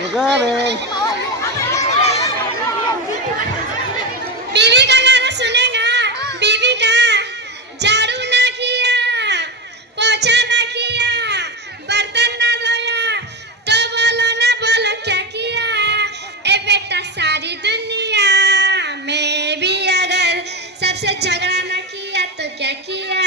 Mugabe. बीवी का गाना सुनेगा। बीवी का झाड़ू ना किया, पोछा ना किया, बर्तन ना धोया, तो बोलो क्या किया। ए बेटा सारी दुनिया में भी अगर सबसे झगड़ा ना किया तो क्या किया।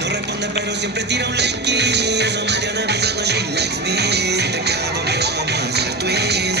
No responde pero siempre tira un like. Eso me tiene pensando she likes me. Si te quedas conmigo vamos a hacer twins.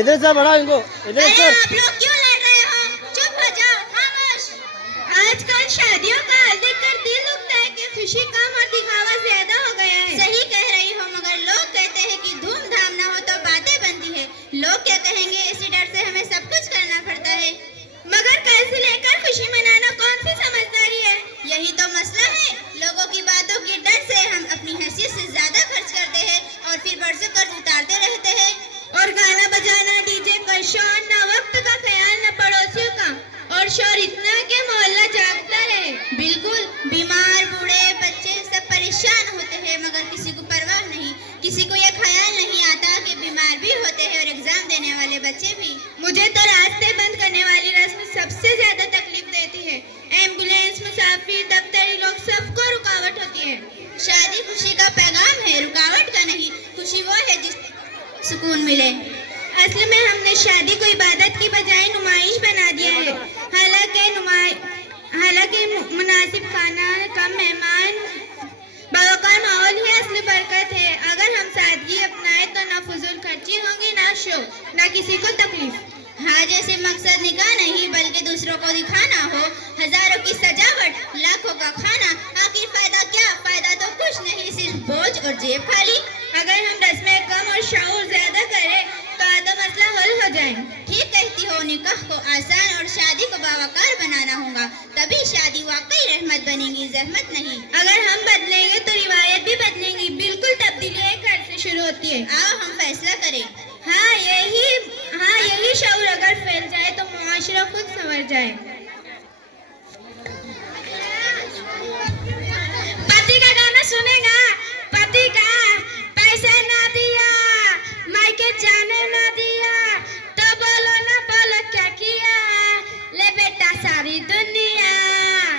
इधर से बढ़ाओ इनको इधर अरे से आप लोग क्यों लड़ रहे हो? चुप हो जाओ, खामोश। आजकल शादियों का हाल देखकर दिल दुखता है कि खुशी कम और दिखावा ज्यादा हो गया है। सही कह रही हो, मगर लोग कहते हैं कि धूमधाम ना हो तो बातें बनती है। लोग क्या कहेंगे, इसी डर से हमें सब कुछ करना पड़ता है। मगर कल से लेकर खुशी मनाना कौन सी समझदारी है? यही तो मसला है। लोगों की बातों के डर से हम अपनी हैसियत से ज्यादा खर्च करते हैं और फिर बरसों कर्ज उतारते रहते हैं। और गाना बजाना, डीजे का शोर, ना वक्त का ख्याल न पड़ोसियों का, और शोर इतना के मोहल्ला जागता है। बिल्कुल, बीमार बूढ़े बच्चे सब परेशान होते हैं, मगर किसी को परवाह नहीं। किसी को यह ख्याल नहीं आता कि बीमार भी होते हैं और एग्जाम देने वाले बच्चे भी। मुझे तो रास्ते बंद करने वाली रस्म सबसे ज्यादा तकलीफ देती है। एम्बुलेंस, मुसाफिर, दफ्तरी लोग, सबको रुकावट होती है। शादी खुशी का पैगाम है, रुकावट का नहीं। खुशी वो है जिस सुकून मिले। असल में हमने शादी को इबादत की बजाय नुमाइश बना दिया है। हालांकि मुनासिब खाना, कम मेहमान, बावकार माहौल ही असली बरकत है। अगर हम सादगी अपनाए तो ना फजूल खर्ची होगी, ना शो, ना किसी को तकलीफ। हाँ, जैसे मकसद निकाह नहीं बल्कि दूसरों को दिखाना हो। हजारों की सजावट, लाखों का खाना, आखिर फायदा क्या? फायदा तो कुछ नहीं, सिर्फ बोझ और जेब खाली। अगर हम रस्में कम और शऊर ज्यादा करें तो आधा मसला हल हो जाए। ठीक कहती हो, निकाह को आसान और शादी को बावकार बनाना होगा, तभी शादी वाकई रहमत बनेगी, जहमत नहीं। अगर हम बदलेंगे तो रिवायत भी बदलेंगी। बिल्कुल, तब्दीली एक घर से शुरू होती है। आओ हम फैसला करें। हाँ यही शऊर अगर फैल जाए तो मुआशरा खुद संवर जाए। पति का गाना सुनेगा? पति का पैसे ना दिया, मायके जाने ना दिया, तो बोलो ना बोलो क्या किया? ले बेटा सारी दुनिया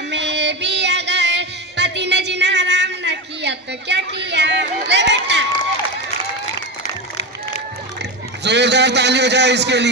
में भी अगर पति ने जीना हराम न किया तो क्या किया? ले बेटा। जोरदार ताली हो जाए इसके लिए।